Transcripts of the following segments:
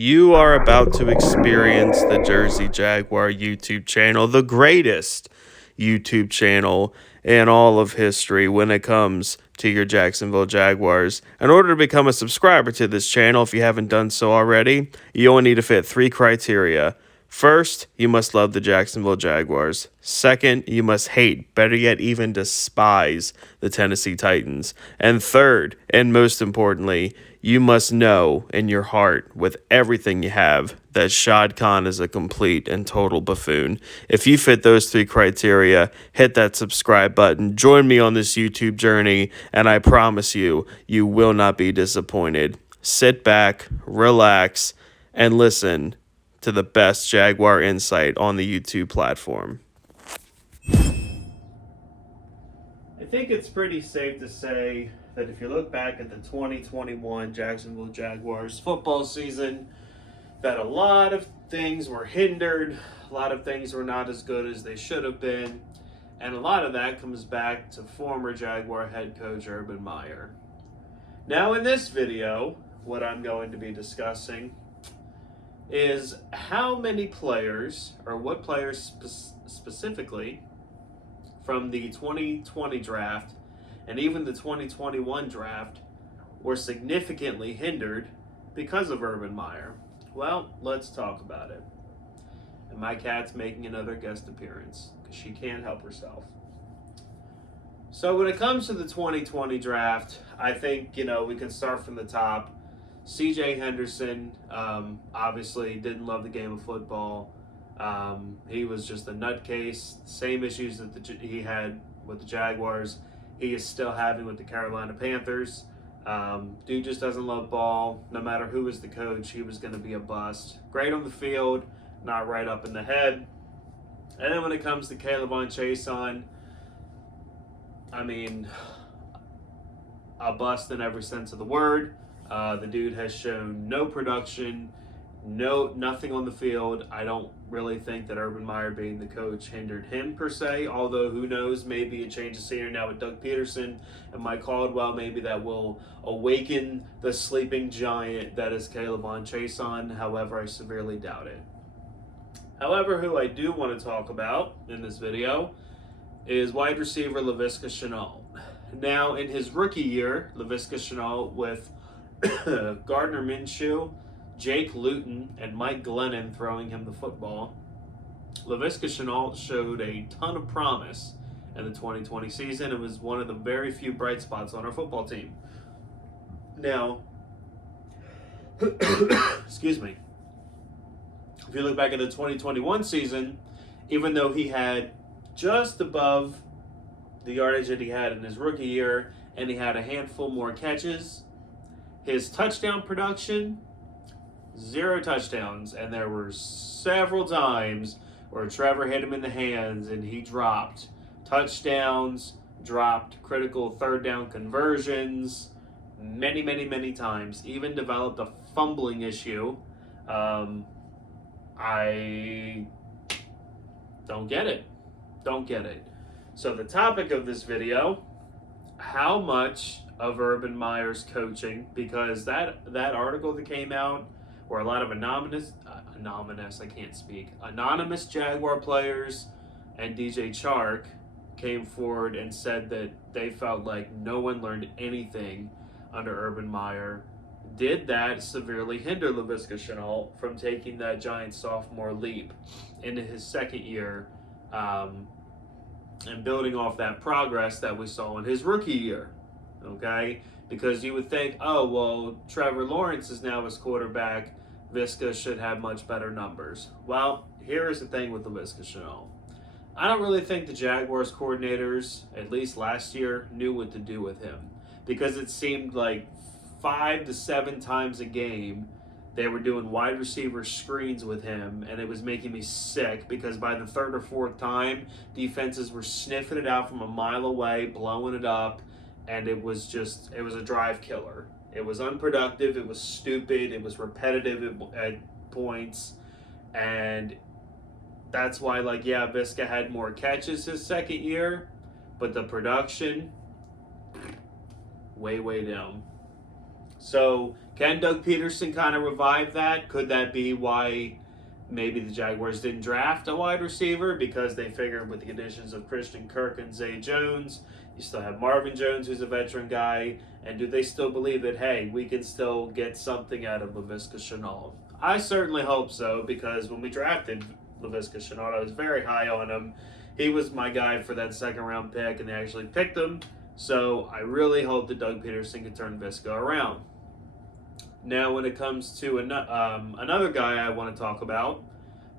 You are about to experience the Jersey Jaguar YouTube channel, the greatest YouTube channel in all of history when it comes to your Jacksonville Jaguars. In order to become a subscriber to this channel, if you haven't done so already, you only need to fit 3 criteria. First, you must love the Jacksonville Jaguars. Second, you must hate, better yet even despise, the Tennessee Titans. And third, and most importantly, you must know in your heart with everything you have that Shad Khan is a complete and total buffoon. If you fit those 3 criteria, hit that subscribe button, join me on this YouTube journey, and I promise you, you will not be disappointed. Sit back, relax, and listen to the best Jaguar insight on the YouTube platform. I think it's pretty safe to say that if you look back at the 2021 Jacksonville Jaguars football season, that a lot of things were hindered, a lot of things were not as good as they should have been, and a lot of that comes back to former Jaguar head coach Urban Meyer. Now in this video, what I'm going to be discussing is how many players, or what players specifically, from the 2020 draft and even the 2021 draft were significantly hindered because of Urban Meyer. Well, let's talk about it. And my cat's making another guest appearance because she can't help herself. So when it comes to the 2020 draft, I think, we can start from the top. C.J. Henderson obviously didn't love the game of football. He was just a nutcase. Same issues that he had with the Jaguars, he is still having with the Carolina Panthers. Dude just doesn't love ball. No matter who was the coach, he was going to be a bust. Great on the field, not right up in the head. And then when it comes to K'Lavon Chaisson, a bust in every sense of the word. The dude has shown no production, nothing on the field. I don't really think that Urban Meyer being the coach hindered him per se, although who knows, maybe a change of scenery now with Doug Peterson and Mike Caldwell, maybe that will awaken the sleeping giant that is K'Lavon Chaisson. However, I severely doubt it. However, who I do want to talk about in this video is wide receiver Laviska Shenault. Now, in his rookie year, Laviska Shenault with Gardner Minshew, Jake Luton, and Mike Glennon throwing him the football, Laviska Shenault showed a ton of promise in the 2020 season and was one of the very few bright spots on our football team. Now, excuse me, if you look back at the 2021 season, even though he had just above the yardage that he had in his rookie year and he had a handful more catches, his touchdown production, 0 touchdowns, and there were several times where Trevor hit him in the hands and he dropped touchdowns, dropped critical third down conversions many times, even developed a fumbling issue. I don't get it. So the topic of this video, how much of Urban Meyer's coaching, because that article that came out where a lot of anonymous Jaguar players and DJ Chark came forward and said that they felt like no one learned anything under Urban Meyer, did that severely hinder Laviska Shenault from taking that giant sophomore leap into his second year and building off that progress that we saw in his rookie year. Okay? Because you would think, oh, well, Trevor Lawrence is now his quarterback. Laviska should have much better numbers. Well, here's the thing with Laviska Shenault. I don't really think the Jaguars coordinators, at least last year, knew what to do with him. Because it seemed like 5 to 7 times a game, they were doing wide receiver screens with him, and it was making me sick because by the 3rd or 4th time, defenses were sniffing it out from a mile away, blowing it up, and it was a drive killer. It was unproductive, it was stupid, it was repetitive at points, and that's why, Viska had more catches his second year, but the production, way down. So can Doug Peterson kind of revive that? Could that be why maybe the Jaguars didn't draft a wide receiver? Because they figured with the additions of Christian Kirk and Zay Jones, you still have Marvin Jones, who's a veteran guy. And do they still believe that, hey, we can still get something out of Laviska Shenault? I certainly hope so, because when we drafted Laviska Shenault, I was very high on him. He was my guy for that second round pick, and they actually picked him. So I really hope that Doug Peterson can turn Visca around. Now, when it comes to another guy I want to talk about,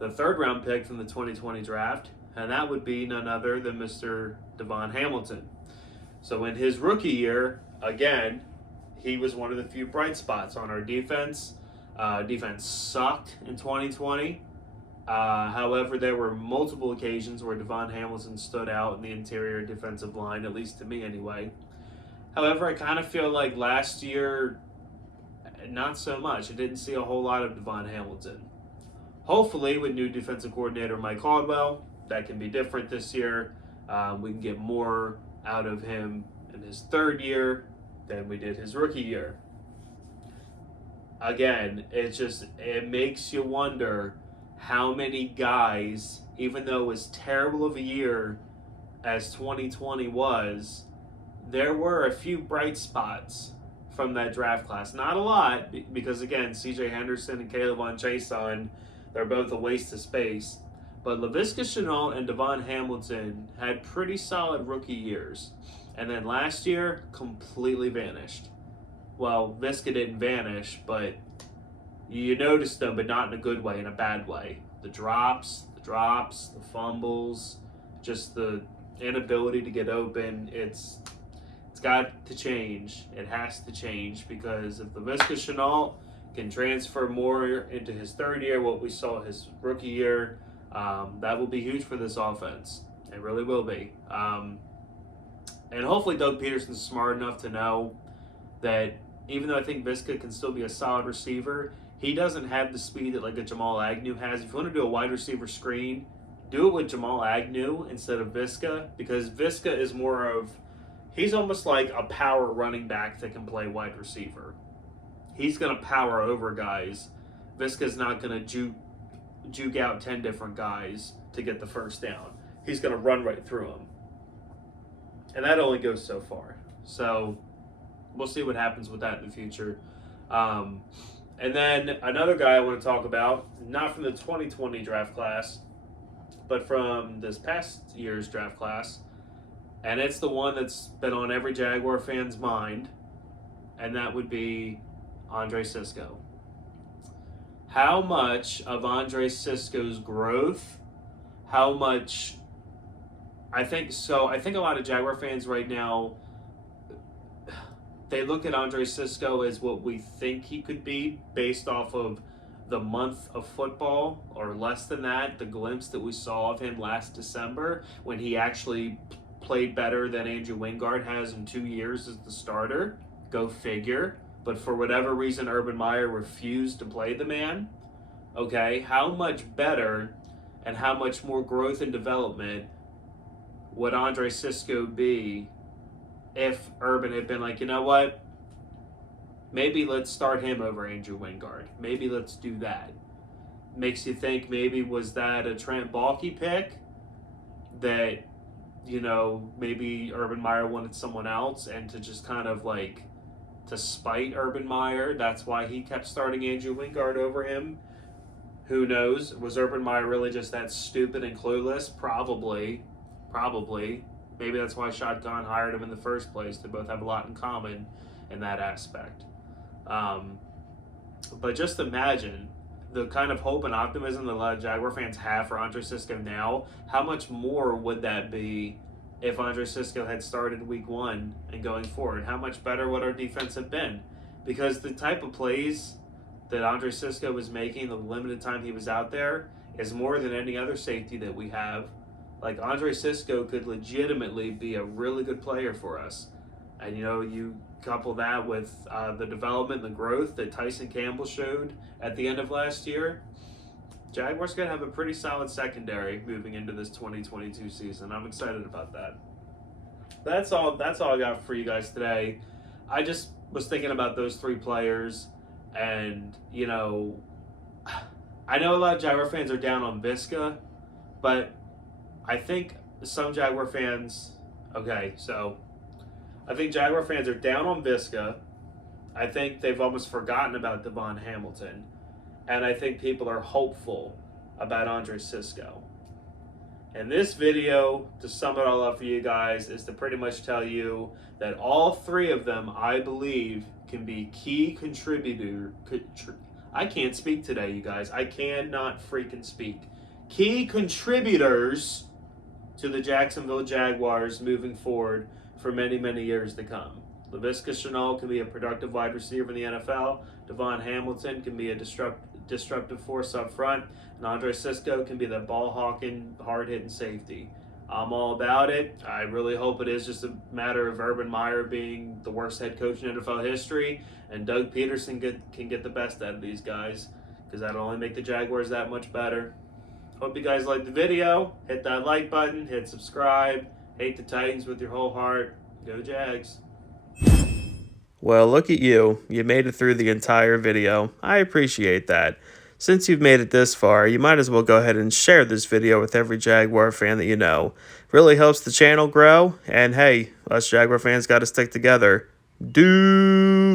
the third round pick from the 2020 draft, and that would be none other than Mr. Devon Hamilton. So in his rookie year, again, he was one of the few bright spots on our defense. Defense sucked in 2020. However, there were multiple occasions where Devon Hamilton stood out in the interior defensive line, at least to me anyway. However, I kind of feel like last year, not so much. I didn't see a whole lot of Devon Hamilton. Hopefully, with new defensive coordinator Mike Caldwell, that can be different this year. We can get more out of him in his third year than we did his rookie year. Again, it makes you wonder how many guys, even though as terrible of a year as 2020 was, there were a few bright spots from that draft class. Not a lot, because again, C.J. Henderson and Kayvon Chason, they're both a waste of space. But Laviska Shenault and Devon Hamilton had pretty solid rookie years. And then last year, completely vanished. Well, Visca didn't vanish, but you noticed them, but not in a good way, in a bad way. The drops, the fumbles, just the inability to get open. It's got to change. It has to change, because if Laviska Shenault can transfer more into his third year, what we saw his rookie year, that will be huge for this offense. It really will be. And hopefully Doug Peterson's smart enough to know that even though I think Visca can still be a solid receiver, he doesn't have the speed that like a Jamal Agnew has. If you want to do a wide receiver screen, do it with Jamal Agnew instead of Visca, because Visca is more of, he's almost like a power running back that can play wide receiver. He's going to power over guys. Visca's not going to juke out 10 different guys to get the first down. He's going to run right through them. And that only goes so far. So we'll see what happens with that in the future. And then another guy I want to talk about, not from the 2020 draft class, but from this past year's draft class. And it's the one that's been on every Jaguar fan's mind, and that would be Andre Cisco. How much of Andre Cisco's growth, how much, I think a lot of Jaguar fans right now, they look at Andre Cisco as what we think he could be based off of the month of football, or less than that, the glimpse that we saw of him last December when he actually played better than Andrew Wingard has in 2 years as the starter. Go figure. But for whatever reason, Urban Meyer refused to play the man. Okay, how much better and how much more growth and development would Andre Cisco be if Urban had been like, you know what, maybe let's start him over Andrew Wingard. Maybe let's do that. Makes you think, maybe was that a Trent Baalke pick that, you know, maybe Urban Meyer wanted someone else, and to just kind of like, to spite Urban Meyer, that's why he kept starting Andrew Wingard over him. Who knows? Was Urban Meyer really just that stupid and clueless? Probably. Maybe that's why Shad Khan hired him in the first place. They both have a lot in common in that aspect. But just imagine the kind of hope and optimism that a lot of Jaguar fans have for Andre Cisco now. How much more would that be if Andre Cisco had started week 1 and going forward? How much better would our defense have been? Because the type of plays that Andre Cisco was making, the limited time he was out there, is more than any other safety that we have. Like, Andre Cisco could legitimately be a really good player for us. And, you know, you couple that with the development and the growth that Tyson Campbell showed at the end of last year, Jaguars going to have a pretty solid secondary moving into this 2022 season. I'm excited about that. That's all I got for you guys today. I just was thinking about those three players, and I know a lot of Jaguar fans are down on Visca, but I think some Jaguar fans. Okay, so I think Jaguar fans are down on Visca. I think they've almost forgotten about Devon Hamilton, and I think people are hopeful about Andre Cisco. And this video, to sum it all up for you guys, is to pretty much tell you that all three of them, I believe, can be key contributor. I can't speak today, you guys. I cannot freaking speak. Key contributors to the Jacksonville Jaguars moving forward for many, many years to come. Laviska Shenault can be a productive wide receiver in the NFL. Devon Hamilton can be a disruptive force up front. And Andre Cisco can be the ball-hawking, hard-hitting safety. I'm all about it. I really hope it is just a matter of Urban Meyer being the worst head coach in NFL history, and Doug Peterson can get the best out of these guys, because that'll only make the Jaguars that much better. Hope you guys liked the video. Hit that like button. Hit subscribe. Hate the Titans with your whole heart. Go Jags. Well, look at you. You made it through the entire video. I appreciate that. Since you've made it this far, you might as well go ahead and share this video with every Jaguar fan that you know. Really helps the channel grow, and hey, us Jaguar fans got to stick together. Duval!